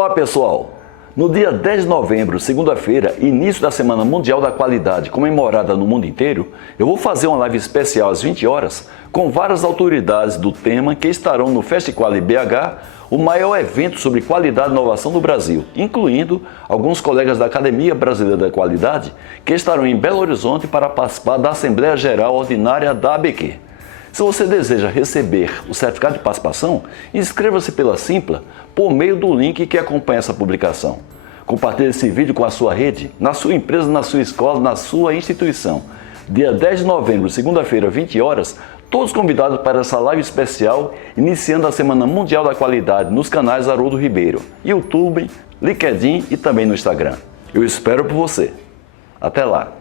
Olá pessoal! No dia 10 de novembro, segunda-feira, início da Semana Mundial da Qualidade, comemorada no mundo inteiro, eu vou fazer uma live especial às 20 horas com várias autoridades do tema que estarão no Festiquali BH, o maior evento sobre qualidade e inovação do Brasil, incluindo alguns colegas da Academia Brasileira da Qualidade que estarão em Belo Horizonte para participar da Assembleia Geral Ordinária da ABQ. Se você deseja receber o certificado de participação, inscreva-se pela Simpla por meio do link que acompanha essa publicação. Compartilhe esse vídeo com a sua rede, na sua empresa, na sua escola, na sua instituição. Dia 10 de novembro, segunda-feira, 20 horas, todos convidados para essa live especial, iniciando a Semana Mundial da Qualidade nos canais Haroldo Ribeiro, YouTube, LinkedIn e também no Instagram. Eu espero por você. Até lá!